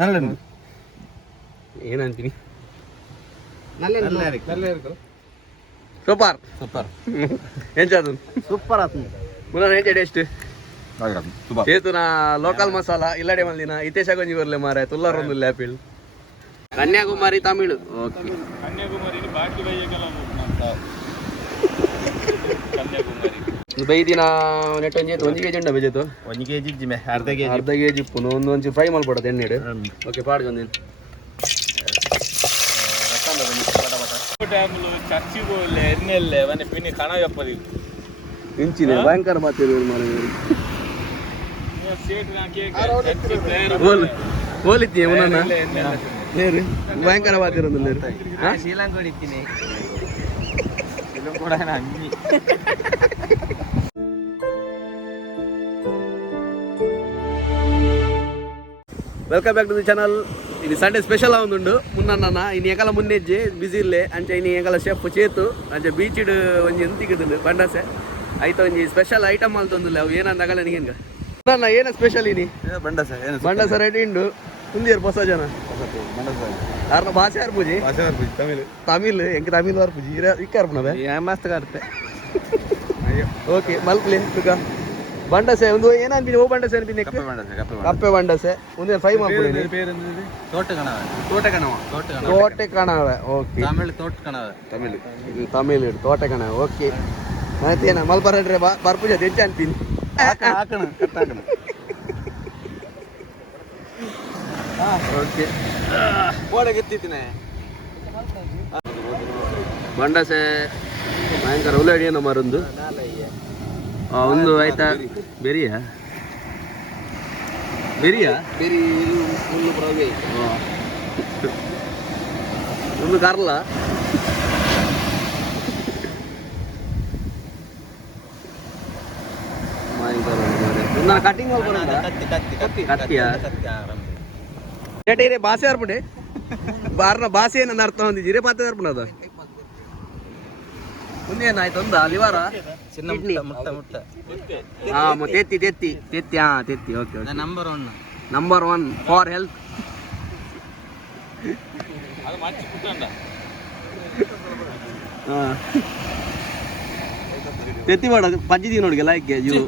നല്ല ಏನಂತೀನಿ super super ಎಂಚದು super ಆತು ಪುನಃ ಎಂಚ ಟೇಸ್ಟ್ ಏತುನ ಲೋಕಲ್ ಮಸಾಲ ಇಲ್ಲಡೆ ಮಲ್ದಿನ ಇತೇಶ ಗೊಂಜಿ ಬರ್ಲೆ ಮಾರೆ ತುಲ್ಲಾರ ಒಂದು ಲ್ಯಾಪಿಲ್ ಕನ್ಯಾಕುಮಾರಿ ತಮಿಳು ಓಕೆ ಕನ್ಯಾಕುಮಾರಿ ಬಾಕಿ ಬೈಯಕಲ್ಲ ಬೈದಿನ ನೆಟ್ ಒಂದು ಕೆಜಿ ಉಂಡ ಬೇಜತ್ತು 1 kg ಜಿಮೆ ಅರ್ಧ ಕೆಜಿ ಉಪ್ಪು ಒಂದು ಫ್ರೈ ಮಾಡ್ಬಿಡೋದು ಎಣ್ಣೆ ಓಕೆ ಪಾಡ್ಗೊಂದು ಟೈಮ್ಲು ಚರ್ಚಿ ಬೋಲೆ ಎಣ್ಣೆಲ್ಲೆ ಮನೆ ಪಿನಿ ಕಣ ಯಪ್ಪದಿ ಇಂಚಿನ ಭಯಂಕರ ಮಾತಿರು ಮಾರೆ ಸೇಟ್ ನಾಕೆ ಹೋಲಿತ್ತಿ ಅವನನ್ನ ನೇರು ಭಯಂಕರ ಮಾತಿರೋದು ನೇರು ಶ್ರೀಲಂಕಾ ಹೊಡಿತೀನಿ ಇದು ಕೂಡ ಅಂಜಿ welcome back to the channel. ఇది సండే స్పెషల్ ఉండు మున్న ఇన్ని ఎకల మున్ನೆಜ್ಜೆ ಬಿಸಿ ಇಲ್ಲೇ ಅಂಚ ಇನ್ನು ಎಂಕಲ ಶೆಫ್ ಚೇತು ಅಂಚ ಬೀಚಿಡ್ ಒಂಜಿ ಎಂತಿಗದು ಬಂಡಾಸೆ ಆಯ್ತು ಒಂಜಿ ಸ್ಪೆಷಲ್ ಐಟಮ್ ಅಲ್ತೊಂದುಲ್ಲ ಅವು ಏನಂದಾಗಲ್ಲ ನಿಂಗ ನನ್ನ ಏನ ಸ್ಪೆಷಲ್ ಇನಿ ಬಂಡಾಸ ರೆಡಿ ಉಂಡು ಮುಂದಿಯರ್ ಹೊಸ ಜನ ಯಾರನ್ನ ಭಾಷೆ ಯಾರು ಪೂಜಿ ತಮಿಳ್ ಎಂಕ ತಮಿಳ್ ವಾರು ಪೂಜಿ ಇಕ್ಕಾರ ಪುನವೆ ಮಸ್ತ್ ಕಾಡ್ತೆ ಓಕೆ ಮಲ್ಪ್ಲೆ ತುಕ ಬಂಡಸೆ ಒಂದು ಏನಂತೀನಿ ಓ ಬಂಡಸೆ ಅನ್ಪಿನಿ ಕಪ್ಪೆ ಬಂಡಸೆ ಒಂದು ಫ್ರೈ ಮಾಡ್ಬಿಡಿ ತೋಟೆ ಕಣವೆ ಓಕೆ ತಮಿಳ್ ತೋಟೆ ಕಣವೆ ಓಕೆ ಮತ್ತೇನ ಮಲ್ಪರಡ್ರೆ ಬರ್ಪುಜ ಹೆಚ್ಚು ಅಂತೀನಿ ಓಕೆ ಬಂಡಸೆ ಭಯಂಕರ ಉಳ್ಳಾಡಿಯನ್ನ ಮರೊಂದು ಒಂದು ಆಯ್ತಾ ಬೆರಿಯಾ ಒಂದು ಕಾರ್ಲ ಕಟಿಂಗ್ ಕತ್ತಿಯಾ ചേട്ടേ ഭാഷ ഏർപ്പുണ്ട് ബാറിന ഭാഷ ಏನು ಅರ್ಥ ಹೊಂದಿದ್ದೀರಿ ಮತ್ತೆ ಏರ್ಪುಣ ಅದು ಮುಂದೆ ಏನಾಯ್ತು ಒಂದ ಲಿವರ ತೆತ್ತಿ ಓಕೆ ನಂಬರ್ 1 ಫಾರ್ ಹೆಲ್ತ್ ತೆತ್ತಿ ಮಾಡ ಪಜ್ಜಿದೀವಿ ನೋಡಿ ಲೈಕ್ ಜೀವ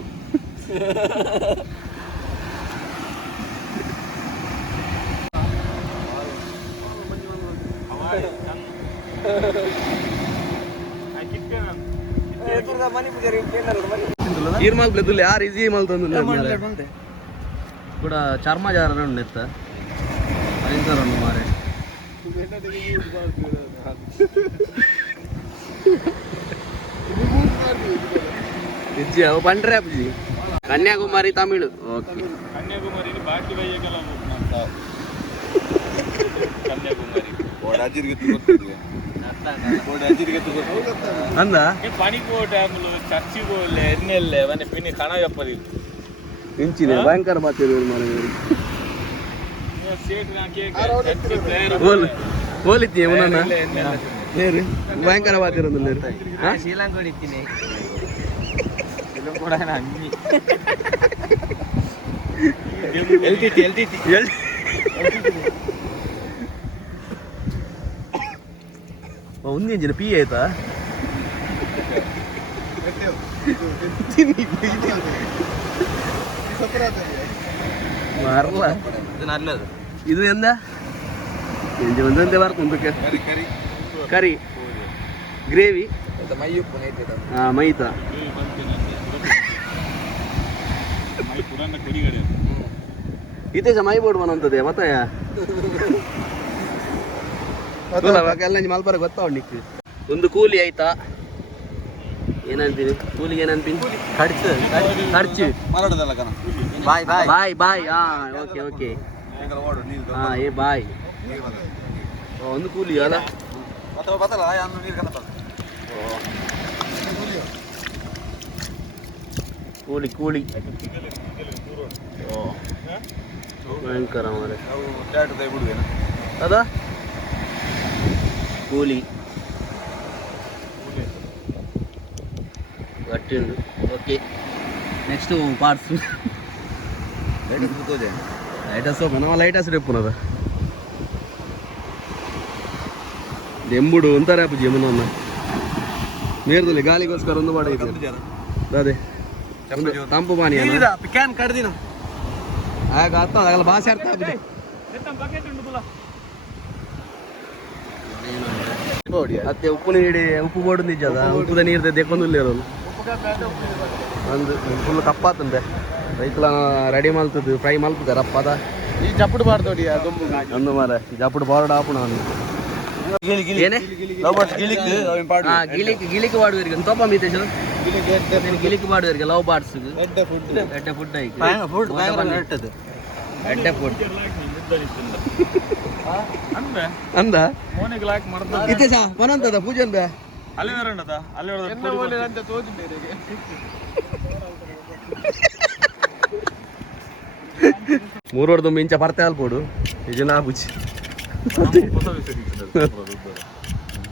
ಈರ್ಮಾಲ್ ಬ್ಲೆದುಲ್ಲ ಯಾರು ಈಸಿ ಮಾಲ್ ತಂದು ಕೂಡ ಚರ್ಮ ಜಾರ ನೆತ್ತ ಭಯಂಕರ ಮಾರೆ ಇಜ್ಜಿ ಅವು ಬಂಡ್ರೆ ಅಪ್ಜಿ ಕನ್ಯಾಕುಮಾರಿ ತಮಿಳು ಓಕೆ ಕನ್ಯಾಕುಮಾರಿ ಬಾಕಿ ಬೈಯಕಲ್ಲ ಕನ್ಯಾಕುಮಾರಿ ಅಂದ ಪಣಿಕೋ ಟೈಮ್ಲು ಚರ್ಚಿ ಬೋಲೆ ಎಣ್ಣೆಲ್ಲೆ ಮನೆ ಪಿನಿ ಕಣ ಯಪ್ಪದಿ ಇಂಚಿನ ಭಯಂಕರ ಮಾತಿರು ಮಾರೆ ಸೇಟ್ ನಾಕೆ ಹೋಲಿತ್ತಿ ಅವನನ್ನ ನೇರು ಭಯಂಕರ ಮಾತಿರೋದು ನೇರು ಶ್ರೀಲಂಕಾ ಹೊಡಿತೀನಿ ಇದು ಕೂಡ ಅಂಜಿ ಎಲ್ಟಿಟಿ ಒಂದು ಇಂಜಿನ ಪಿ ಆಯ್ತಾ ಮಾರಲ್ಲ ಇದು ನಲ್ಲದು ಇದು ಎಂದ ಎಂಜಿ ಒಂದಂತೆ ಬರ್ತುಂಟಕ್ಕೆ ಕರಿ ಗ್ರೇವಿ ಮೈತಾ ಇತೇಶ ಮೈ ಬೋರ್ಡ್ ಬನ್ನಂತದೆ ಮತ್ತೆ ಎಲ್ಲ ಮಲ್ಪರ ಗೊತ್ತಾ ನಿಕ್ಕು ಒಂದು ಕೂಲಿ ಆಯ್ತಾ ಏನಂತೀನಿ ಕೂಲಿಗೆ ಏನಂತೀನಿ ಖರ್ಚು ಬಾಯ್ ಹಾ ಓಕೆ ಹಾ ಏ ಬಾಯ್ ಒಂದು ಕೂಲಿ ಅಲ್ಲ ಕೂಲಿ ಭಯಂಕರ ಮಾರೆ ಅದಾ ಕೂಲಿ ಗಟ್ಟಿ ಉಂಟು ಓಕೆ ನೆಕ್ಸ್ಟ್ ಪಾರ್ಟ್ಸ್ ಲೈಟಸ್ ನಮ್ಮ ಲೈಟಸ್ ರೇಪುನದ ಎಂಬುಡು ಅಂತಾರೆ ಅಪ್ಪ ಜಮುನನ್ನ ನೀರ್ದಲ್ಲಿ ಗಾಲಿಗೋಸ್ಕರ ಒಂದು ಮಾಡೈತೆ ಅದೇ ತಂಪು ಪಾನೀಯ ಕ್ಯಾನ್ ಕಡ್ದಿನ ಆಗ ಅರ್ಥ ಆಗಲ್ಲ ಭಾಷೆ ಅರ್ಥ ಆಗಿದೆ ಮತ್ತೆ ಉಪ್ಪು ನೀಡಿ ಉಪ್ಪು ಬೋರ್ಡು ನಿಜದ ಉಪ್ಪುದ ನೀರ್ದೆ ದೇಕೊಂದಿಲ್ಲ ಇರೋದು ಒಂದು ಫುಲ್ ಕಪ್ಪಾತಂದೆ ರೈತಲ ರೆಡಿ ಮಲ್ತದ್ದು ಫ್ರೈ ಮಲ್ತದೆ ರಪ್ಪದ ಈ ಚಪ್ಪಡು ಬಾರ್ದೋಡಿ ಒಂದು ಮಾರ ಜಪ್ಪುಡು ಬಾರ್ಡ್ ಆಪುಣ ಏನೇ ಗಿಲಿಕ್ ಬಾಡುವರಿಗೆ ತೋಪ ಮೀತೇಶ ಗಿಲಿಕ್ ಬಾಡುವರಿಗೆ ಲವ್ ಬಾಡ್ಸ್ ಎಡ್ಡೆ ಫುಡ್ ಎಡ್ಡೆ ಫುಡ್ ಅಂದ ಇತ್ತೆ ಸಾ ಬನಂತದ ಪೂಜನ್ ಬೇ ಮೂರವರ್ದು ಮಿಂಚ ಬರ್ತೆ ಅಲ್ಪೋಡು ಇದನ್ನ ಬುಚ್ಚಿ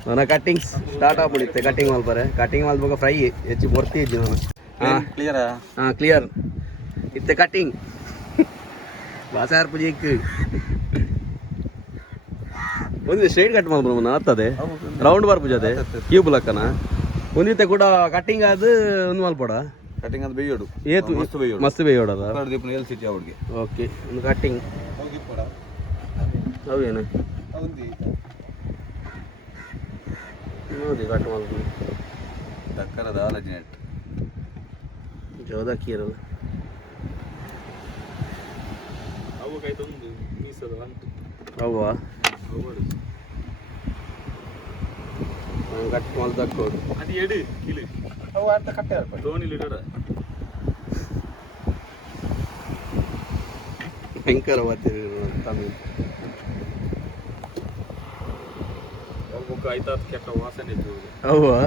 ನನ್ನ ಕಟ್ಟಿಂಗ್ಸ್ ಸ್ಟಾರ್ಟ್ ಆಗ್ಬಿಡುತ್ತೆ ಕಟ್ಟಿಂಗ್ ಮಲ್ಪರೆ ಕಟ್ಟಿಂಗ್ ಮಲ್ಬೇಕು ಫ್ರೈ ಹೆಚ್ಚು ಬರ್ತಿ ಇಜ್ಜಿ ನಾನು ಹಾಂ ಕ್ಲಿಯರ್ ಇತ್ತೆ ಕಟ್ಟಿಂಗ್ ಬಾಸಾರ್ ಪೂಜೆಕ್ ಒಂದು ಸ್ಟ್ರೈಟ್ ಕಟ್ ಮಾಡ್ಬೋದು ಆಗ್ತದೆ ರೌಂಡ್ ಬಾರ್ ಪೂಜೆ ಕ್ಯೂಬ್ ಲಕ್ಕನ ಒಂದಿತ್ತೆ ಕೂಡ ಕಟ್ಟಿಂಗ್ ಅದು ಒಂದು ಮಲ್ಪಡ ಕಟಿಂಗ್ ಅದು ಬೇಯೋಡು ಏತು ಮಸ್ತ್ ಬೇಯೋಡದ ಎಲ್ ಸಿಟಿ ಅವ್ರಿಗೆ ಓಕೆ ಒಂದು ಕಟ್ಟಿಂಗ್ ಅವೇನು ನೋಡಿ ಕಟ್ ಮಾಡ್ಬೋದು ದಕ್ಕರದ ಆಲಜಿನೆಟ್ ಜೋದಕ್ಕಿ ಇರಲ್ಲ ಹೌವಾ ಕಟ್ ಮಾಡಿ ದಕ್ಕೋದು ಅದು ಎಡು ಇಲ್ಲಿ ಅವು ಅರ್ಧ ಕಟ್ಟೆ ತೋಣಿಲಿ ಇಡೋರ ಭಯಂಕರ ತಮಿಳ್ ಹೋಗ್ಬೇಕು ಆಯ್ತಾದ ಕೆಟ್ಟ ವಾಸನೆ ಇತ್ತು ಹೌವಾ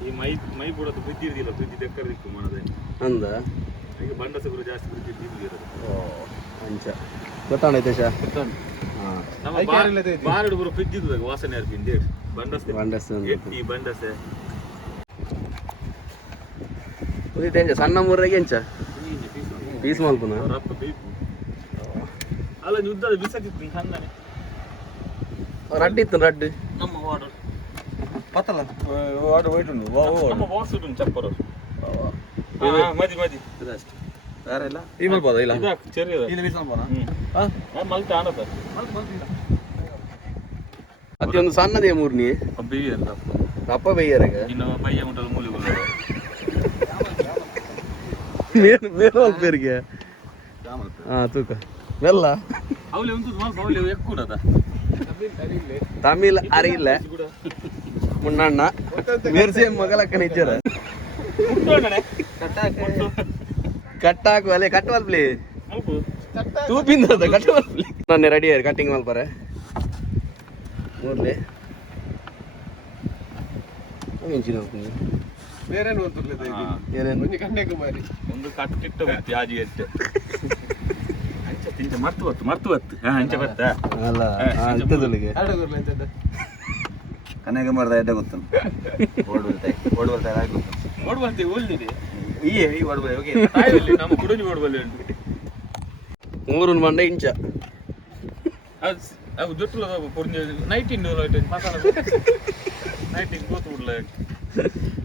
ಈ ಮೈ ಬಿಡೋದು ಬಿದ್ದಿರ್ದಿಲ್ಲ ಬಿದ್ದಿ ದಕ್ಕರ್ದಿಕ್ಕು ಮಾಡದೆ ಅಂದ ಈಗ ಬಂಡಸಗಳು ಜಾಸ್ತಿ ಬಿದ್ದಿರೋದು ಅಂಚ ಗೊತ್ತಾಣೈತೆ ಶಾ ನಮ್ಮ ಬಾರಡು ಬರೋ ಫ್ರಿಜ್ ಇದ್ದಾಗ ವಾಸನೆ ಅರ್ಪಿಂದೆ ಬಂಡಸ್ ಈ ಬಂಡಸೆ ಎಂಚ ಸಣ್ಣ ಮೂರಾಗೆ ಎಂಚ ಪೀಸ್ ಮಲ್ಪುನ ರಪ್ಪ ಬೇಕು ಅಲ್ಲ ಯುದ್ಧದ ಬಿಸಾಕಿತ್ತು ಸಣ್ಣನೆ ರಡ್ಡು ಇತ್ತು ರಡ್ಡು ನಮ್ಮ ವಾರ್ಡರ್ ಪತ್ತಲ್ಲ ವಾರ್ಡ್ ವೈಟ್ ಉಂಟು ನಮ್ಮ ಬಾಸ್ ಉಂಟು ಚಪ್ಪರು ಮದಿ ಇದಷ್ಟು ಬೇರೆ ಇಲ್ಲ ಈ ಮಲ್ಪದ ಇಲ್ಲ ಚೆರಿ ಇಲ್ಲಿ ಬೀಸಂಬೋಣ ಮಲ್ತೆ ಆನದ ಅತ್ಯೊಂದು ಸಣ್ಣದೇ ಮೂರ್ನಿ ಬೇಯಲ್ಲ ದಪ್ಪ ಬೇಯರಾಗ ಇನ್ನು ಬಯ್ಯ ಉಂಟದ ಮೂಲಿಗಳು ಮೇಲು ಬೇರಿಗೆ ಹಾಂ ತೂಕ ಮೆಲ್ಲ ಅವಳಿ ಒಂದು ಅವಳಿ ಎಕ್ಕೂಡದ ತಮಿಳ್ ಅರಿಯಿಲ್ಲ ಮುನ್ನಣ್ಣ ಮೇರ್ಸಿ ಮಗಲಕ್ಕನ ಇಚ್ಚಾರ ಕಟ್ಟಾಕು ಅಲ್ಲೇ ಕಟ್ಟವಲ್ಪ್ಲಿ ತೂಪಿಂದ ಕಟ್ಟವಲ್ಪ್ಲಿ ನಾನು ರೆಡಿ ಕಟ್ಟಿಂಗ್ ಮಲ್ಪರೆ ಮೂರ್ಲಿ ಹೆಂಚಿನ ಬೇರೆ ಏನೇನು ಒಂದು ಕಟ್ಟಿಟ್ಟ ಬತ್ತಿ ಆಜಿ ಅಷ್ಟೆ ತಿಂಚ ಮರ್ತು ಬತ್ತು ಅಂಚೆ ಬತ್ತ ಅಲ್ಲ ಇಂಥದೊಳಗೆ ಕನೆಗೆ ಮಾಡ್ದ ಎಡ್ಡೆ ಗೊತ್ತು ಓಡ್ ಬರ್ತಾರೆ ಓಡ್ ಬರ್ತೀವಿ ಉಳಿದಿದೆ ಈ ಓಡ್ ಬರ್ತೀವಿ ತಾಯಲ್ಲಿ ನಮ್ಮ ಕುಡುಜಿ ಓಡ್ಬಲ್ಲಿ ಉಂಟು ಮೂರು ಮಂಡೆ ಇಂಚ ಅದು ಜೊಟ್ಟು ಪುರ್ಜ ನೈಟ್ ಇನ್ನು ಮಸಾಲ ನೈಟ್ ಇನ್ ಕೂತು ಬಿಡ್ಲ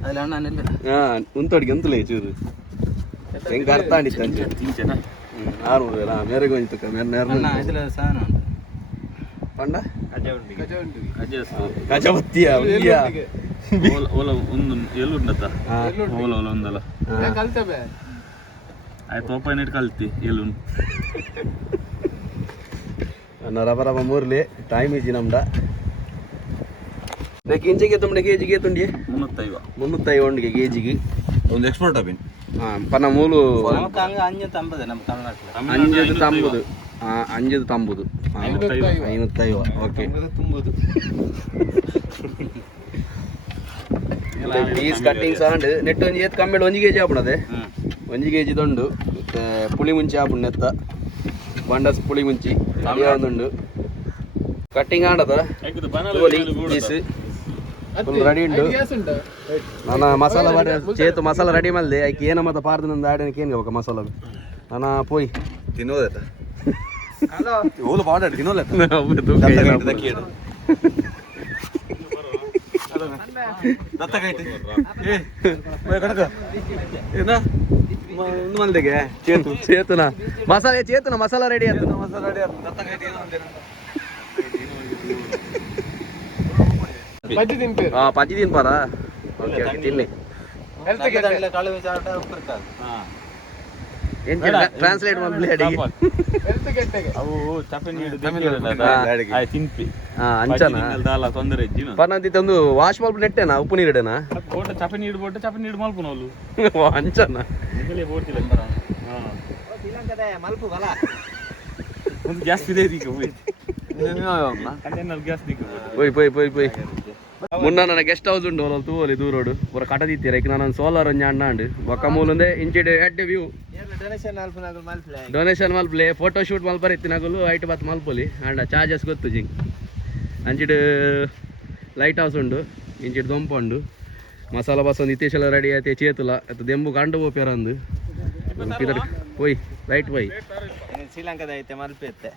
ಅಲ್ಲ ಅಣ್ಣನೆಲ್ಲ ಹಾಂ ಉಂತೊಡಿಗೆ ಅಂತಲೇ ಚೂರು ಹೆಂಗೆ ಅರ್ಥ ಆಡಿತ್ತು ಅಂಚೆ ತಿಂಚನ ಆರು ಮೇರೆಗೆ ಹೋಯ್ತು ಇದೆಲ್ಲ ಸಾನ ಪಂಡ ಗಜವತ್ತಿಯ ಗಜವತ್ತಿಯ ಓಲ ಒಂದು ಎಲ್ಲುಂಡತ ಓಲ ಓಲ ಒಂದಲ್ಲ ಆಯ್ತು ಓಪನ್ ಇಟ್ಟು ಕಲ್ತಿ ಎಲ್ಲು ರಬ ಮೂರ್ಲಿ ಟೈಮ್ ಇಜ್ಜಿ ನಮ್ದ ಇಂಚಿಗೆ ತುಂಬಿಡ ಕೆಜಿಗೆ ತುಂಡಿ 350 ಒಂಡಿಗೆ ಕೆಜಿಗೆ ಒಂದು ಎಕ್ಸ್ಪೋರ್ಟ್ ಅಭಿನ್ ಪನ್ನ ಮೂಲು ಅಂಜು ತಂಬದೆ ನಮ್ಮ Tamil Nadu ಅಂಜದು ತಂಬುದು ಅಂಜದು ತಂಬುದು 550 okay piece cutting ಸಾಂಡ್ net ಒಂಜಿ ಏತ್ ಕಮ್ಮೆಡು 1 kg ಆಪುಣದೆ 1 kg ದೊಂಡು ಪುಳಿ ಮುಂಚಿ ಆಪುಣ ನೆತ್ತ ಬಂಡಸ್ ಪುಳಿ ಮುಂಚಿ ಒಂದುಂಡು ಕಟ್ಟಿಂಗ್ ಆಡದ ಪೀಸ್ ಫುಲ್ ರೆಡಿ ಉಂಟು ನಾನು ಮಸಾಲ ಚೇತು ಮಸಾಲ ರೆಡಿ ಮಾಡಿದೆ ಆಯ್ಕೆ ಏನ ಮತ್ತೆ ಪಾರ್ದು ನಂದು ಆಡಿನಕ್ಕೆ ಏನು ಬೇಕು ಮಸಾಲ ನಾನು ಪೋಯ್ ತಿನ್ನೋದಾಯ್ತಾ ಓಲು ಬಾಡಾಡಿ ತಿನ್ನೋಲ್ಲ ಮಲ್ದೆಗೆ ಚೇತುನ ಮಸಾಲ ರೆಡಿ ಆಯ್ತು ಪಜ್ಜಿ ತಿನ್ಪಾರ ಓಕೆ ಓಕೆ ತಿನ್ನಿ ಟ್ರಾನ್ಸ್ಲೇಟ್ ಮಾಡ್ಲಿ ಅಡಿಗೆ ಅವು ಚಪನಿ ತಿನ್ಪಿ ಅಂಚನ ತೊಂದರೆ ಪನ್ನಂತಿತ್ತು ಒಂದು ವಾಶ್ ಮಲ್ಪ್ ನೆಟ್ಟೆನಾ ಉಪ್ಪು ನೀರಿಡೇನಾ ಬೋಟ ಚಪನಿ ಇಡ್ಬೋಟ ಚಪನಿ ಇಡ್ ಮಲ್ಪು ನಾವು ಅಂಚನ ಒಂದು ಗ್ಯಾಸ್ ಇದೆ ಗ್ಯಾಸ್ పోయి మొన్న నా గెస్ట్ హౌస్ ఉండు వాళ్ళు తూవాలి దూరోడు ఒక కట్ట తీస్తారు ఇక ನಾನು సోలార్ అని అన్నాడు ఒక మూలుందే ఇంచెడ్ హెడ్ వ్యూ ಡೊನೇಷನ್ ಮಲ್ಪಲೆ ಫೋಟೋ ಶೂಟ್ ಮಲ್ಪರ ಎತ್ತಿನಾಗಲು ಐಟ್ ಬತ್ ಮಲ್ಪೊಲಿ ಅಂಡ ಚಾರ್ಜಸ್ ಗೊತ್ತು ಜಿಂಗ್ ಅಂಚಿಡ್ ಲೈಟ್ ಹೌಸ್ ಉಂಡು ಇಂಚಿಡ್ ದೊಂಪ ಉಂಡು ಮಸಾಲ ಬಸ್ ಒಂದು ಇತ್ತೀಶೆಲ್ಲ ರೆಡಿ ಆಯ್ತು ಚೇತುಲ ಅದು ದೆಂಬು ಕಂಡು ಹೋಗ್ಯಾರ ಅಂದು ಪೋಯ್ ರೈಟ್ ಪೋಯ್ ಶ್ರೀಲಂಕಾದ ಐತೆ ಮಲ್ಪೆತ್ತೆ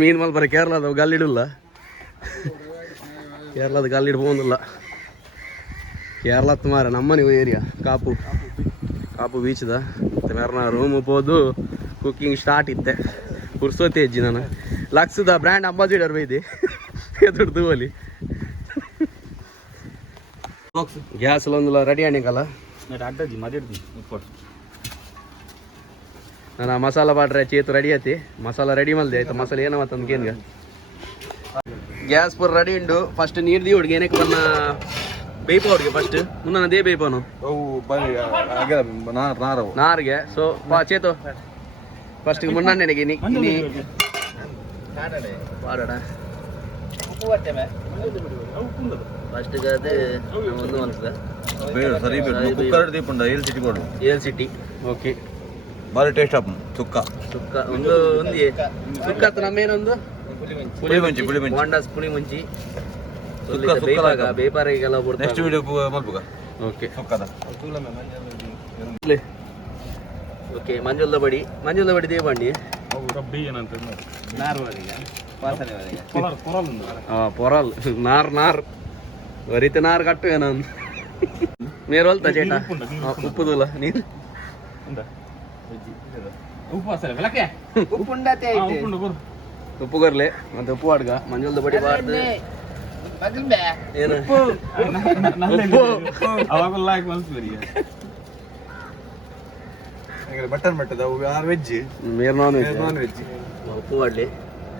ಮೀನು ಮಲ್ಪರ ಕೇರಳದ ಗಲ್ಲಿಡಿಲ್ಲ ಕೇರಳದ ಗಲ್ಲಿಡ್ ಹೋಗಿಲ್ಲ ಕೇರಳತ್ ಮಾರ ನಮ್ಮನೆ ಏರಿಯಾ ಕಾಪು ಬೀಚ್ದ ಮತ್ತೆ ಮೇರೆ ರೂಮ್ ಹೋದು ಕುಕ್ಕಿಂಗ್ ಸ್ಟಾರ್ಟ್ ಇತ್ತೆ ಕುರ್ಸೋತಿ ಅಜ್ಜಿ ನಾನು ಲಕ್ಸ್ದ ಬ್ರ್ಯಾಂಡ್ ಅಂಬಾಸಿಡರ್ ಬೈದಿ ಎದುರ್ದು ಹೋಲಿ ಗ್ಯಾಸ್ ಒಂದು ರೆಡಿ ಆಣಿಕಲ್ಲ ಅಡ್ಡಜ್ಜಿ ಮದಿ ನಾನು ಮಸಾಲ ಬಾಡ್ರೆ ಚೇತು ರೆಡಿ ಆಯ್ತಿ ಮಸಾಲ ರೆಡಿ ಮಲ್ದೆ ಆಯ್ತು ಮಸಾಲೆ ಏನೋ ಮತ್ತೊಂದು ಕೇನ್ಗ ಗ್ಯಾಸ್ ಪೂರ ರೆಡಿ ಉಂಡು ಫಸ್ಟ್ ನೀರು ದಿ ಹುಡುಗಿ ಏನಕ್ಕೆ ಬನ್ನ ಬೇಯ್ಪ ಹುಡುಗಿ ಫಸ್ಟ್ ಮುನ್ನ ದೇ ಬೇಯ್ಪನು ನಾರ್ಗೆ ಸೊ ಚೇತು ಫಸ್ಟ್ ಮುನ್ನಣ್ಣನಿಗೆ ನೀ ಪಾಡಡ ಫಸ್ಟ್ ಅದೇ ಒಂದು ಅನ್ಸುತ್ತೆ ಸರಿ ಕುಕ್ಕರ್ ದೀಪುಂಡ ಏಲ್ ಸಿಟಿ ಓಕೆ ಬಾರಿ ಟೇಸ್ಟ್ ಆಪ್ ಸುಕ್ಕ ಒಂದು ಸುಕ್ಕ ನಮ್ಮೇನೊಂದು ಪುಳಿ ಮುಂಚಿ ಬಾಂಡಾಸ್ ಪುಳಿ ಮುಂಚಿ ಬೇಪಾರಿಗೆಲ್ಲ ನೆಕ್ಸ್ಟ್ ವಿಡಿಯೋ ಮಲ್ಪುಗ ಓಕೆ ಸುಕ್ಕದ ಓಕೆ ಮಂಜುಲ್ದ ಬಡಿ ದೇವಂಡಿ ಪೊರಲ್ ನಾರ್ ವರಿತ ನಾರ್ ಕಟ್ಟು ಏನೋ ಮೇರು ಹೊಲ್ತ ಚೇಟ ಉಪ್ಪುದಿಲ್ಲ ನೀರು ಉಪ್ಪು ಕೊರ್ಲೆ ಮತ್ತೆ ಉಪ್ಪು ಅಡ್ಗ ಮಂಜುಲ್ದ ಬಡಿ ಬಾರ್ದು ಏನು ಮಟನ್ ಮಟ್ಟದ ವೆಜ್ ಮೇರ್ ನಾನ್ ನಾನ್ ವೆಜ್ ಉಪ್ಪು ಮಾಡ್ಲಿ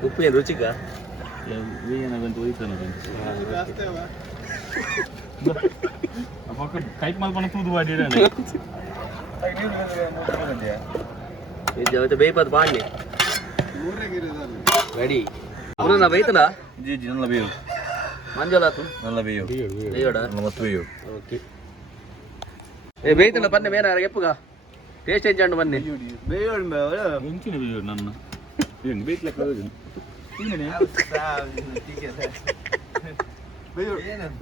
ಉಪ್ಪು ಏನು ರುಚಿಗ ಕೈಟ್ ಮಲ್ಪನ ತೂದು ಮಾಡಿ ಇದು ಬೇಯ್ಪದ ಬಾಂಡಿ ರೆಡಿ ಅವನ ಬೈತನ ಜಿ ನಲ್ಲ ಬೇಯು ಮಂಜುಲಾತು ನಲ್ಲ ಬೇಯು ಬೇಯೋಡ ಮತ್ತೆ ಬೇಯು ಓಕೆ ಏ ಬೇಯ್ತನ ಬನ್ನಿ ಮೇನ ಎಪ್ಪುಗ ಟೇಸ್ಟ್ ಎಂಜಾಂಡು ಬನ್ನಿ ಎಂಚಿನ ಬೇಯೋಡು ನನ್ನ ಬೇಯ್ತಲಕ್ಕ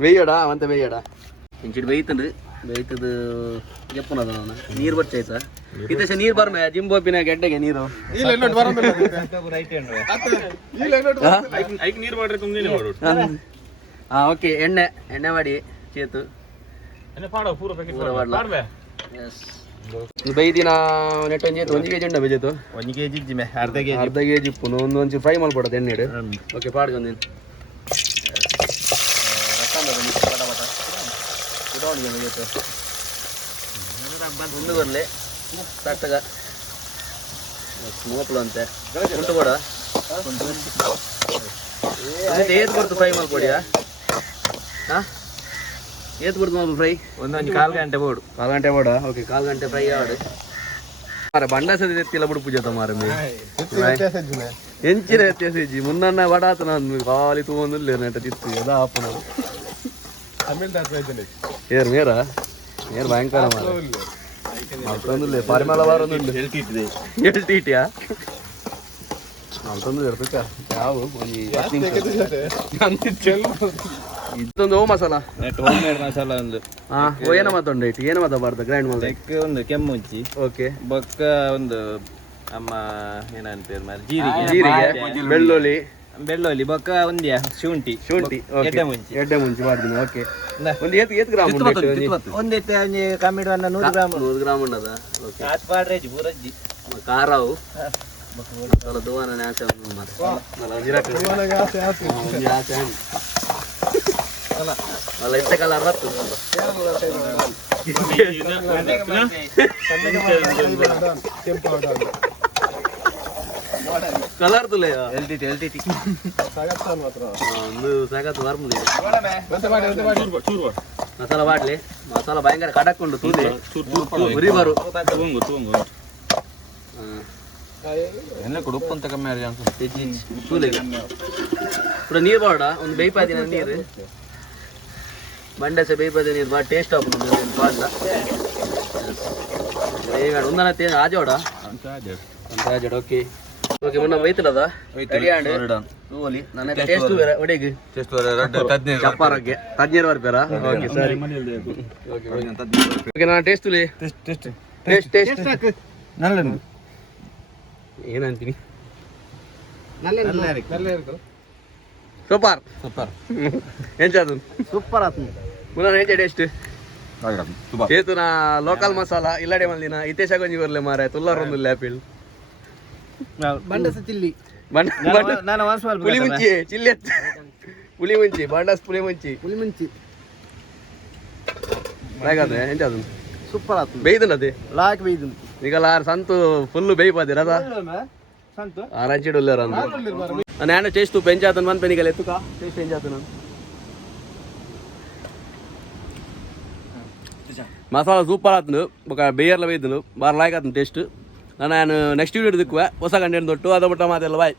ಬೇಯೋಡ ಮತ್ತೆ ಬೇಯೋಡ ಇಂಚಿಡ್ ಬೇಯ್ತಂಡು ಬೇಯ್ತದ ಎಪ್ಪನದ ನಾನು ನೀರು ಬರ್ತಾ ಆಯ್ತಾ ಇದೇಶ ನೀರು ಬರ್ಮೆ ಜಿಂಬೋಪಿನ ಗೆಡ್ಡೆಗೆ ನೀರು ನೀರು ಮಾಡ್ರೆ ತುಂಬನೇ ಮಾಡೋದು ಹಾ ಓಕೆ ಎಣ್ಣೆ ಮಾಡಿ ಚೇತು ಬೈದಿನ ನೆಟ್ ಒಂಜಿ 1 kg ಉಂಡ ಬೇಜೇತು 1 kg ಇಜ್ಜಿಮೆ ಅರ್ಧ kg ಉಪ್ಪು ಒಂಚೂರು ಫ್ರೈ ಮಾಡ್ಬಿಡೋದು ಎಣ್ಣೆ ಓಕೆ ಪಾಡ್ಗೊಂದೇನು ಮುಂದೆ ಬರಲಿ ತಟ್ಟಗ ಮೋಪಲು ಅಂತೆ ಉಂಟು ಕೂಡ ಏತ್ ಬರ್ತು ಫ್ರೈ ಮಾಡ್ಕೊಡಿಯಾ ಹಾಂ ಏತ್ ಬರ್ತು ಮಾಡು ಫ್ರೈ ಒಂದೊಂದು 1/4 ಗಂಟೆ ಬೋಡು 1/4 ಗಂಟೆ ಬೋಡ ಓಕೆ 1/4 ಗಂಟೆ ಫ್ರೈ ಆಡು ಮಾರ ಬಂಡಸದ ಎತ್ತಿಲ್ಲ ಬಿಡು ಪೂಜೆ ಮಾರ ಎಂಚಿನ ಎತ್ತೇಸಿ ಮುನ್ನ ಬಡಾತ ನಾನು ಖಾಲಿ ತಗೊಂಡಿಲ್ಲ ನೆಟ್ಟ ತಿತ್ತು ಅದ ಆಪನ ಏರ್ ಮೇರಾ ಏರ್ ಭಯಂಕರ ಮಾರ ಮತ್ತೊಂದು ಪರಿಮಳ ಬಾರೊಂದು ಹೇಳ್ತೀಟಿಯಾ ಮತ್ತೊಂದು ಇರ್ತಕ್ಕ ಯಾವ ಒಂದು ಇದೊಂದು ಓ ಮಸಾಲ ಹೋಮ್ ಮೇಡ್ ಮಸಾಲ ಒಂದು ಏನ ಮಾತೊಂಡು ಇಟ್ಟು ಏನು ಮಾತಾಡ್ಬಾರ್ದು ಗ್ರೈಂಡ್ ಮಾಡಿ ತೆಕ್ಕ ಒಂದು ಕೆಮ್ಮುಂಚಿ ಓಕೆ ಬೊಕ್ಕ ಒಂದು ಅಮ್ಮ ಏನಂತೇಳಿ ಮಾರ್ರೆ ಜೀರಿಗೆ ಜೀರಿಗೆ ಬೆಳ್ಳುಳ್ಳಿ ಬೊಕ್ಕ ಒಂದ್ಯಾ ಶುಂಠಿ ಎಡ್ಡೆ ಮುಂಚಿ ಎಡ್ಡೆ ಮುಂಚೆ ಮಾಡ್ತೀನಿ ಓಕೆ ಒಂದು ಏತ್ ಗ್ರಾಮ್ ಒಂದು ಕಮ್ಮಿ 100 ಗ್ರಾಮ್ 100 ಗ್ರಾಮ್ ಉಂಡದ ಓಕೆ ಆತ್ ಪಾಡ್ರೇಜಿ ಪೂರಜ್ಜಿ ಕಾರಾವು ಅಲ್ಲ ದುವಾನೇ ಆಸೆ ಅಲ್ಲ ಇಂಥ ಕಾಲ ಅರತ್ತು ಕಲರ್ ತುಲೆ ಎಲ್ಟಿಟಿ ಒಂದು ಸಾಕತ್ತು ವರ್ಮುಲಿ ಮಸಾಲ ಬಾಡ್ಲಿ ಮಸಾಲ ಭಯಂಕರ ಕಡಕೊಂಡು ತೂಲಿ ಉರಿ ಬರು ಎಲ್ಲ ಕೂಡ ಉಪ್ಪು ಅಂತ ಕಮ್ಮಿ ಆಗಿ ಅನ್ಸುತ್ತೆ ತೂಲಿಗೆ ಪುರ ನೀರು ಬಾಡ ಒಂದು ಬೇಯ್ಪಾದಿನ ನೀರು ಬಂಡೆಸೆ ಬೇಯ್ಪಾದ ನೀರು ಬಾಳ ಟೇಸ್ಟ್ ಆಗ್ಬೋದು ಬಾಡ ಒಂದನ ಆಜೋಡ ಆಜೋಡ ಓಕೆ ಓಕೆ ಮೊನ್ನ ಬೈತಲದ ತೂಲಿ ನನ್ನ ಟೇಸ್ಟ್ ಬೇರೆ ಒಡೆಗೆ ಚಪ್ಪಾರಕ್ಕೆ ತಜ್ಞರು ಬರ್ಬೇರ ಓಕೆ ಸರಿ ಓಕೆ ನಾನು ಟೇಸ್ಟ್ ತುಲಿ ಟೇಸ್ಟ್ ಏನಂತೀನಿ ಸೂಪರ್ ಎಂಚದು ಸೂಪರ್ ಆತು ಮುನ್ನ ಎಂಚ ಟೇಸ್ಟ್ ಏತು ನಾ ಲೋಕಲ್ ಮಸಾಲ ಇಲ್ಲಡೆ ಮಲ್ದಿನ ಇತೇಶ ಗೊಂಜಿ ಬರ್ಲೆ ಮಾರ ತುಲ್ಲಾರೊಂದು ಲ್ಯಾಪಿಲ್ ಬಂಡಸ ಚಿಲ್ಲಿ ಪುಲಿ ಮುಂಚಿ ಚಿಲ್ಲಿ ಪುಲಿ ಮುಂಚಿ ಬಾಂಡಸ್ ಪುಲಿ ಮುಂಚಿ ಹೇಗಾದ್ರೆ ಎಂಚದು ಸೂಪರ್ ಆತು ಬೇಯ್ದನದೆ ಲಾಕ್ ಬೇಯ್ದು ಈಗ ಸಂತು ಫುಲ್ಲು ಬೇಯ್ಪಾದಿರ ಅದ ಆರಂಚಿಡು ನಾನು ಟೇಸ್ಟ್ ಪೆಂಚಾತನ್ ಮನ್ ಪೆನಿಗಲ್ಲ ಎತ್ತುಕ ಟೇಸ್ಟ್ ಪೆಂಚಾತನ ಮಸಾಲ ಸೂಪರ್ ಆತನು ಬೊಕ ಬೇಯರ್ಲ ಬೇಯ್ದನು ಬಾರ್ ಲಾಯ್ಕ್ ಆತನು ಟೇಸ್ಟ್ ನಾನು ನೆಕ್ಸ್ಟ್ ವೀಡಿಯೋ ದಿಕ್ಕುವೆ ಹೊಸ ಕಂಟೆಂಟ್ ತೊಟ್ಟು ಅದ ಬಿಟ್ಟ ಮಾತೆಲ್ಲ ಬಾಯ್